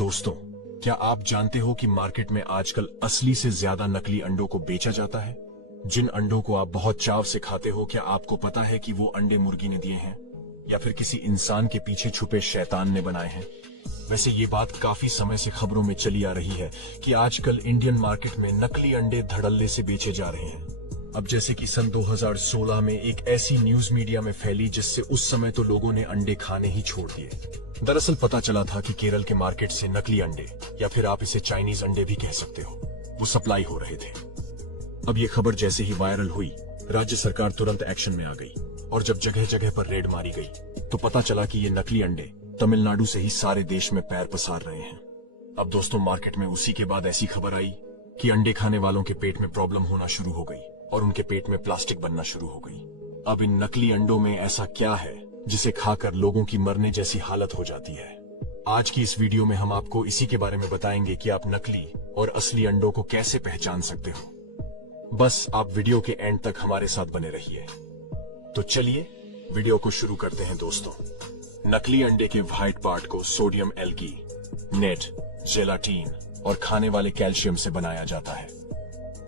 दोस्तों, क्या आप जानते हो कि मार्केट में आजकल असली से ज्यादा नकली अंडों को बेचा जाता है? जिन अंडों को आप बहुत चाव से खाते हो, क्या आपको पता है कि वो अंडे मुर्गी ने दिए हैं या फिर किसी इंसान के पीछे छुपे शैतान ने बनाए हैं? वैसे ये बात काफी समय से खबरों में चली आ रही है कि आजकल इंडियन मार्केट में नकली अंडे धड़ल्ले से बेचे जा रहे हैं। अब जैसे कि सन 2016 में एक ऐसी न्यूज मीडिया में फैली जिससे उस समय तो लोगों ने अंडे खाने ही छोड़ दिए। दरअसल पता चला था कि केरल के मार्केट से नकली अंडे, या फिर आप इसे चाइनीज अंडे भी कह सकते हो, वो सप्लाई हो रहे थे। अब ये खबर जैसे ही वायरल हुई, राज्य सरकार तुरंत एक्शन में आ गई और जब जगह जगह पर रेड मारी गई तो पता चला कि ये नकली अंडे तमिलनाडु से ही सारे देश में पैर पसार रहे हैं। अब दोस्तों, मार्केट में उसी के बाद ऐसी खबर आई कि अंडे खाने वालों के पेट में प्रॉब्लम होना शुरू हो गई और उनके पेट में प्लास्टिक बनना शुरू हो गई। अब इन नकली अंडों में ऐसा क्या है जिसे खाकर लोगों की मरने जैसी हालत हो जाती है? आज की इस वीडियो में हम आपको इसी के बारे में बताएंगे कि आप नकली और असली अंडों को कैसे पहचान सकते हो। बस आप वीडियो के एंड तक हमारे साथ बने रहिए। तो चलिए वीडियो को शुरू करते हैं दोस्तों। नकली अंडे के व्हाइट पार्ट को सोडियम एल्गी, नेट, जेलाटीन और खाने वाले कैल्शियम से बनाया जाता है।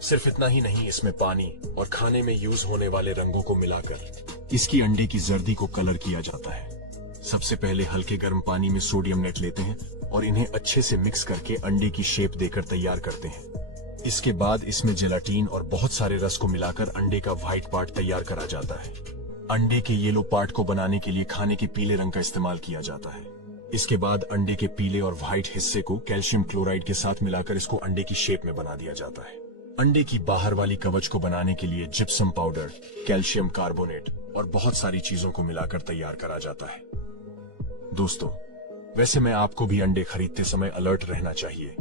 सिर्फ इतना ही नहीं, इसमें पानी और खाने में यूज होने वाले रंगों को मिलाकर इसकी अंडे की जर्दी को कलर किया जाता है। सबसे पहले हल्के गर्म पानी में सोडियम नेट लेते हैं और इन्हें अच्छे से मिक्स करके अंडे की शेप देकर तैयार करते हैं। इसके बाद इसमें जेलाटीन और बहुत सारे रस को मिलाकर अंडे का व्हाइट पार्ट तैयार करा जाता है। अंडे के येलो पार्ट को बनाने के लिए खाने के पीले रंग का इस्तेमाल किया जाता है। इसके बाद अंडे के पीले और व्हाइट हिस्से को कैल्शियम क्लोराइड के साथ मिलाकर इसको अंडे की शेप में बना दिया जाता है। अंडे की बाहर वाली कवच को बनाने के लिए जिप्सम पाउडर, कैल्शियम कार्बोनेट और बहुत सारी चीजों को मिलाकर तैयार करा जाता है। दोस्तों, वैसे मैं आपको भी अंडे खरीदते समय अलर्ट रहना चाहिए।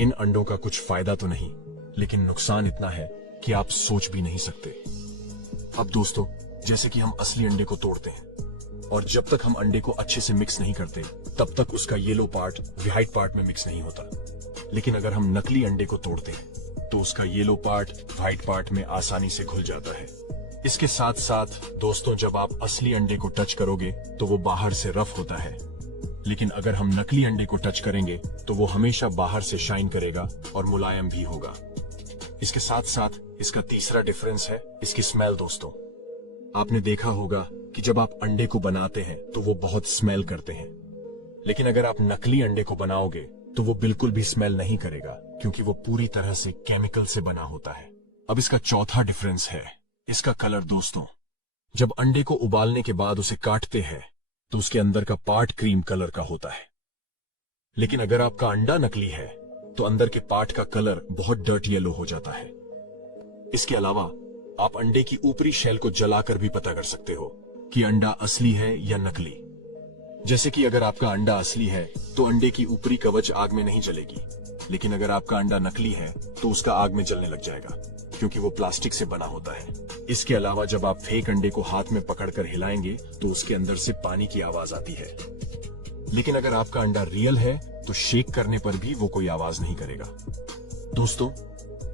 इन अंडों का कुछ फायदा तो नहीं, लेकिन नुकसान इतना है कि आप सोच भी नहीं सकते। अब दोस्तों, जैसे कि हम असली अंडे को तोड़ते हैं और जब तक हम अंडे को अच्छे से मिक्स नहीं करते तब तक उसका येलो पार्ट व्हाइट पार्ट में मिक्स नहीं होता। लेकिन अगर हम नकली अंडे को तोड़ते हैं तो उसका येलो पार्ट व्हाइट पार्ट में आसानी से घुल जाता है। इसके साथ साथ दोस्तों, जब आप असली अंडे को टच करोगे तो वो बाहर से रफ होता है, लेकिन अगर हम नकली अंडे को टच करेंगे तो वो हमेशा बाहर से शाइन करेगा और मुलायम भी होगा। इसके साथ साथ इसका तीसरा डिफरेंस है इसकी स्मेल। दोस्तों, आपने देखा होगा कि जब आप अंडे को बनाते हैं तो वो बहुत स्मेल करते हैं, लेकिन अगर आप नकली अंडे को बनाओगे तो वो बिल्कुल भी स्मेल नहीं करेगा, क्योंकि वो पूरी तरह से केमिकल से बना होता है। अब इसका चौथा डिफरेंस है इसका कलर। दोस्तों, जब अंडे को उबालने के बाद उसे काटते हैं तो उसके अंदर का पार्ट क्रीम कलर का होता है, लेकिन अगर आपका अंडा नकली है तो अंदर के पार्ट का कलर बहुत डर्ट येलो हो जाता है। इसके अलावा आप अंडे की ऊपरी शेल को जलाकर भी पता कर सकते हो कि अंडा असली है या नकली। जैसे कि अगर आपका अंडा असली है तो अंडे की ऊपरी कवच आग में नहीं जलेगी, लेकिन अगर आपका अंडा नकली है तो उसका आग में जलने लग जाएगा, क्योंकि वो प्लास्टिक से बना होता है। इसके अलावा जब आप फेक अंडे को हाथ में पकड़कर हिलाएंगे तो उसके अंदर से पानी की आवाज आती है, लेकिन अगर आपका अंडा रियल है तो शेक करने पर भी वो कोई आवाज नहीं करेगा। दोस्तों,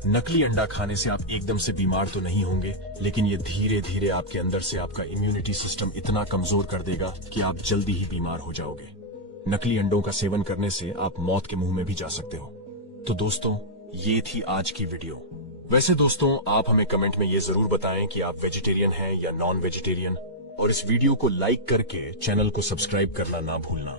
नकली अंडा खाने से आप एकदम से बीमार तो नहीं होंगे, लेकिन ये धीरे धीरे आपके अंदर से आपका इम्यूनिटी सिस्टम इतना कमजोर कर देगा कि आप जल्दी ही बीमार हो जाओगे। नकली अंडों का सेवन करने से आप मौत के मुंह में भी जा सकते हो। तो दोस्तों, ये थी आज की वीडियो। वैसे दोस्तों, आप हमें कमेंट में ये जरूर बताएं कि आप वेजिटेरियन हैं या नॉन वेजिटेरियन, और इस वीडियो को लाइक करके चैनल को सब्सक्राइब करना ना भूलना।